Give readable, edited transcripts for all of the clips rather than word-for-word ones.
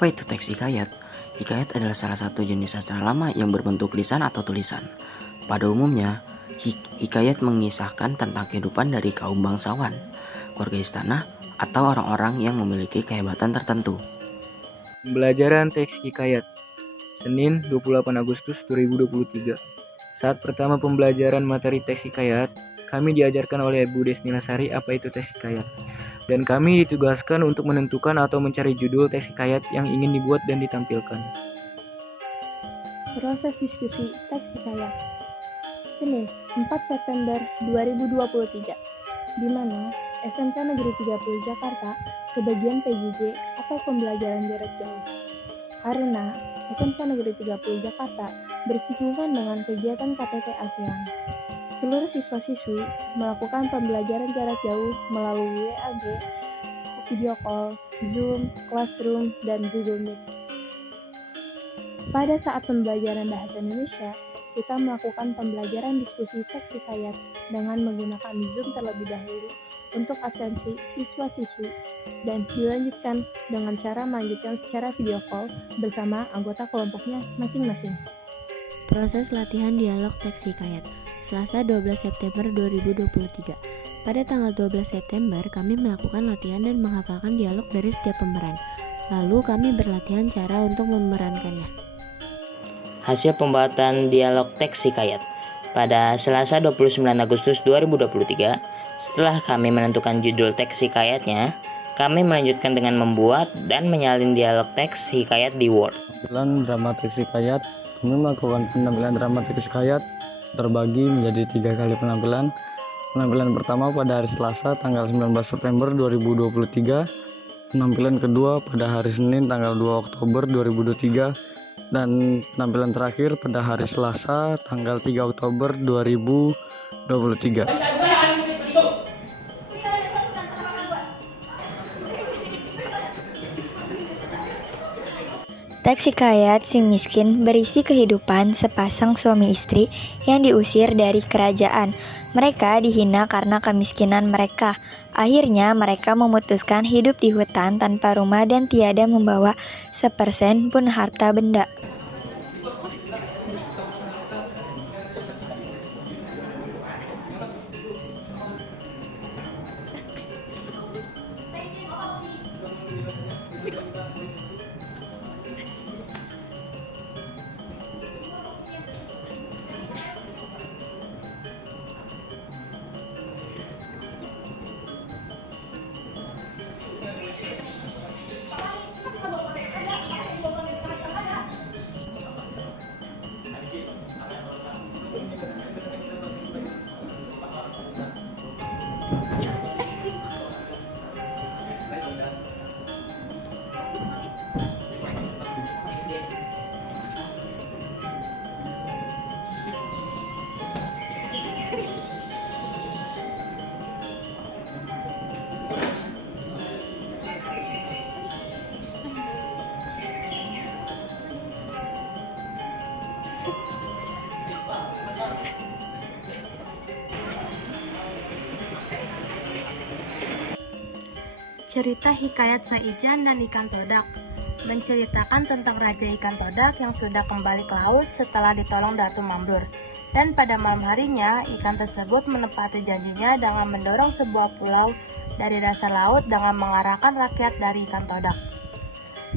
Apa itu teks hikayat? Hikayat adalah salah satu jenis sastra lama yang berbentuk lisan atau tulisan. Pada umumnya, hikayat mengisahkan tentang kehidupan dari kaum bangsawan, keluarga istana, atau orang-orang yang memiliki kehebatan tertentu. Pembelajaran teks hikayat Senin 28 Agustus 2023. Saat pertama pembelajaran materi teks hikayat, kami diajarkan oleh Bu Desni Lasari apa itu teks hikayat. Dan kami ditugaskan untuk menentukan atau mencari judul teks hikayat yang ingin dibuat dan ditampilkan. Proses diskusi teks hikayat Senin 4 September 2023, di mana SMK Negeri 30 Jakarta kebagian PJJ atau pembelajaran jarak jauh. Karena SMK Negeri 30 Jakarta bersinggungan dengan kegiatan KTT ASEAN. Seluruh siswa-siswi melakukan pembelajaran jarak jauh melalui WAG, video call, Zoom, Classroom, dan Google Meet. Pada saat pembelajaran bahasa Indonesia, kita melakukan pembelajaran diskusi teks hikayat dengan menggunakan Zoom terlebih dahulu untuk absensi siswa-siswi dan dilanjutkan dengan cara melanjutkan secara video call bersama anggota kelompoknya masing-masing. Proses latihan dialog teks hikayat Selasa 12 September 2023. Pada tanggal 12 September, kami melakukan latihan dan menghafalkan dialog dari setiap pemeran. Lalu kami berlatihan cara untuk memerankannya. Hasil pembuatan dialog teks hikayat pada Selasa 29 Agustus 2023, setelah kami menentukan judul teks hikayatnya, kami melanjutkan dengan membuat dan menyalin dialog teks hikayat di Word. Penampilan drama teks hikayat, kami melakukan penampilan drama teks hikayat terbagi menjadi 3 kali penampilan. Penampilan pertama pada hari Selasa tanggal 19 September 2023, penampilan kedua pada hari Senin tanggal 2 Oktober 2023, dan penampilan terakhir pada hari Selasa tanggal 3 Oktober 2023. Teks hikayat Si Miskin berisi kehidupan sepasang suami istri yang diusir dari kerajaan. Mereka dihina karena kemiskinan mereka. Akhirnya mereka memutuskan hidup di hutan tanpa rumah dan tiada membawa sepersen pun harta benda. Cerita hikayat Saijan dan Ikan Todak menceritakan tentang Raja Ikan Todak yang sudah kembali ke laut setelah ditolong Datu Mambrur. Dan pada malam harinya, ikan tersebut menepati janjinya dengan mendorong sebuah pulau dari dasar laut dengan mengarahkan rakyat dari Ikan Todak.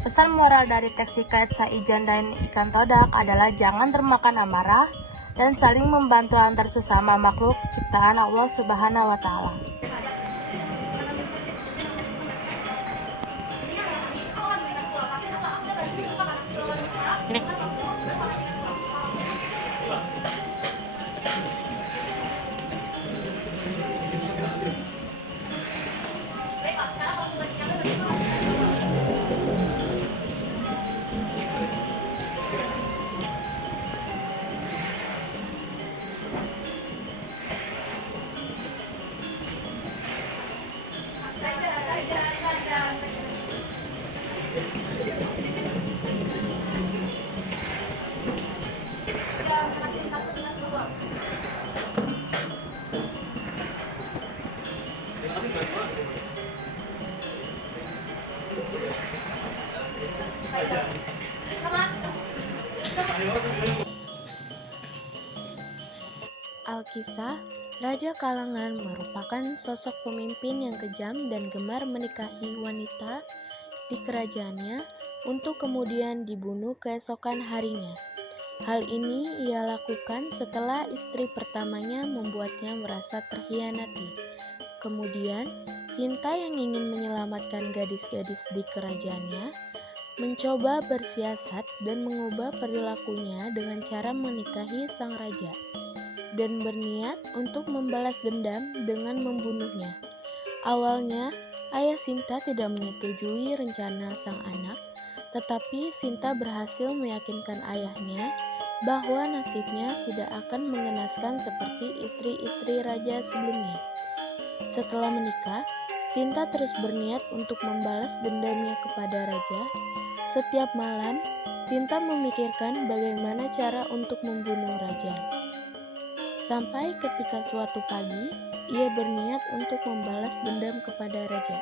Pesan moral dari teks hikayat Saijan dan Ikan Todak adalah jangan termakan amarah dan saling membantu antar sesama makhluk ciptaan Allah Subhanahu wa Ta'ala. Alkisah, Raja Kalangan merupakan sosok pemimpin yang kejam dan gemar menikahi wanita di kerajaannya untuk kemudian dibunuh keesokan harinya. Hal ini ia lakukan setelah istri pertamanya membuatnya merasa terhianati. Kemudian, Sinta yang ingin menyelamatkan gadis-gadis di kerajaannya mencoba bersiasat dan mengubah perilakunya dengan cara menikahi sang raja dan berniat untuk membalas dendam dengan membunuhnya. Awalnya, ayah Sinta tidak menyetujui rencana sang anak, tetapi Sinta berhasil meyakinkan ayahnya bahwa nasibnya tidak akan mengenaskan seperti istri-istri raja sebelumnya. Setelah menikah, Sinta terus berniat untuk membalas dendamnya kepada raja. Setiap malam, Sinta memikirkan bagaimana cara untuk membunuh raja. Sampai ketika suatu pagi, ia berniat untuk membalas dendam kepada raja.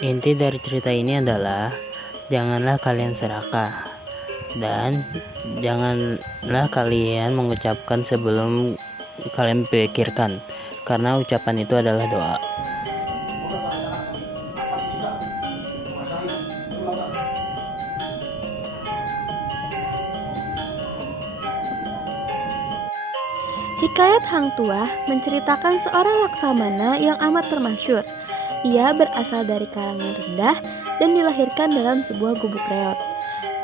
Inti dari cerita ini adalah janganlah kalian serakah dan janganlah kalian mengucapkan sebelum kalian pikirkan, karena ucapan itu adalah doa. Hikayat Hang Tuah menceritakan seorang laksamana yang amat termasyhur. Ia berasal dari kalangan rendah dan dilahirkan dalam sebuah gubuk reot.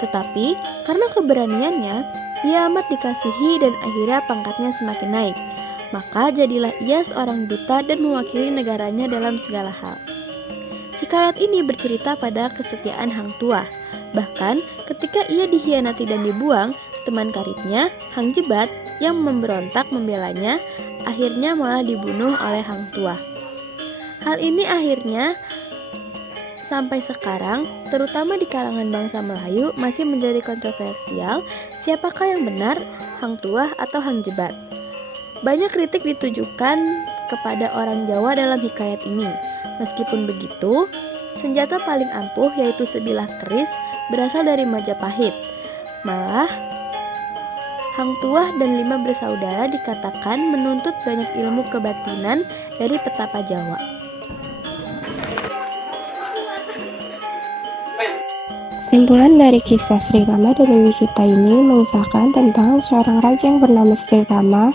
Tetapi karena keberaniannya, ia amat dikasihi dan akhirnya pangkatnya semakin naik. Maka jadilah ia seorang duta dan mewakili negaranya dalam segala hal. Hikayat ini bercerita pada kesetiaan Hang Tuah. Bahkan ketika ia dikhianati dan dibuang, teman karibnya, Hang Jebat, yang memberontak membelanya, akhirnya malah dibunuh oleh Hang Tuah. Hal ini akhirnya sampai sekarang, terutama di kalangan bangsa Melayu, masih menjadi kontroversial siapakah yang benar, Hang Tuah atau Hang Jebat. Banyak kritik ditujukan kepada orang Jawa dalam hikayat ini. Meskipun begitu, senjata paling ampuh yaitu sebilah keris berasal dari Majapahit. Malah, Hang Tuah dan 5 bersaudara dikatakan menuntut banyak ilmu kebatinan dari petapa Jawa. Simpulan dari kisah Sri Rama dan Dewi Sita ini mengisahkan tentang seorang raja yang bernama Sri Rama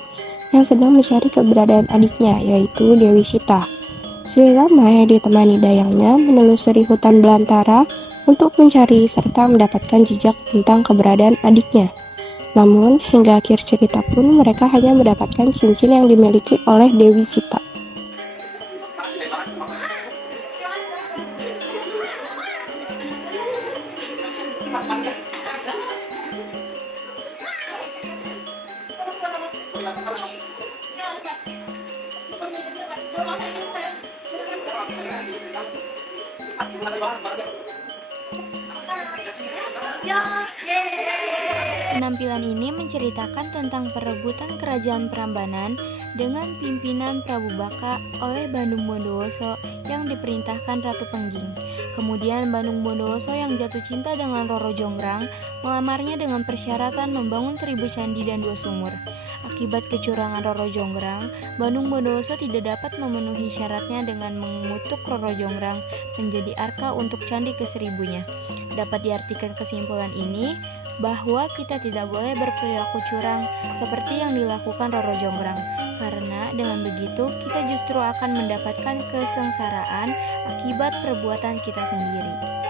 yang sedang mencari keberadaan adiknya, yaitu Dewi Sita. Sri Rama yang ditemani dayangnya menelusuri hutan belantara untuk mencari serta mendapatkan jejak tentang keberadaan adiknya. Namun, hingga akhir cerita pun mereka hanya mendapatkan cincin yang dimiliki oleh Dewi Sita. Penampilan ini menceritakan tentang perebutan kerajaan Prambanan dengan pimpinan Prabu Baka oleh Bandung Bondowoso yang diperintahkan Ratu Pengging. Kemudian Bandung Bondowoso yang jatuh cinta dengan Roro Jonggrang melamarnya dengan persyaratan membangun 1000 candi dan 2 sumur. Akibat kecurangan Roro Jonggrang, Bandung Bondowoso tidak dapat memenuhi syaratnya dengan mengutuk Roro Jonggrang menjadi arka untuk candi ke-1000-nya. Dapat diartikan kesimpulan ini bahwa kita tidak boleh berperilaku curang seperti yang dilakukan Roro Jonggrang, karena dengan begitu kita justru akan mendapatkan kesengsaraan akibat perbuatan kita sendiri.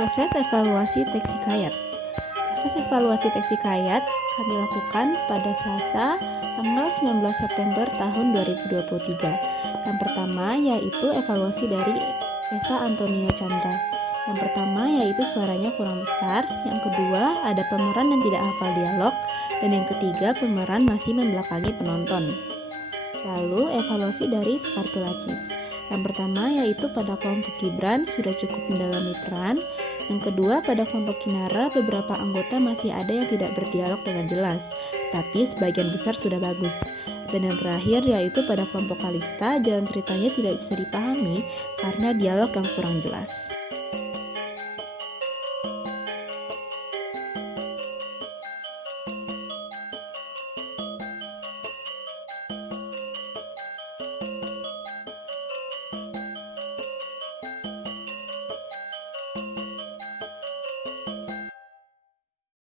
Proses evaluasi teks hikayat. Proses evaluasi teks hikayat kami lakukan pada Selasa tanggal 19 September tahun 2023. Yang pertama yaitu evaluasi dari Esa Antonio Chandra. Yang pertama yaitu suaranya kurang besar, yang kedua ada pemeran yang tidak hafal dialog, dan yang ketiga pemeran masih membelakangi penonton. Lalu evaluasi dari Skartulacis. Yang pertama yaitu pada kelompok Gibran sudah cukup mendalami peran. Yang kedua pada kelompok Kinara beberapa anggota masih ada yang tidak berdialog dengan jelas, tapi sebagian besar sudah bagus. Dan yang terakhir yaitu pada kelompok Kalista jalan ceritanya tidak bisa dipahami karena dialog yang kurang jelas.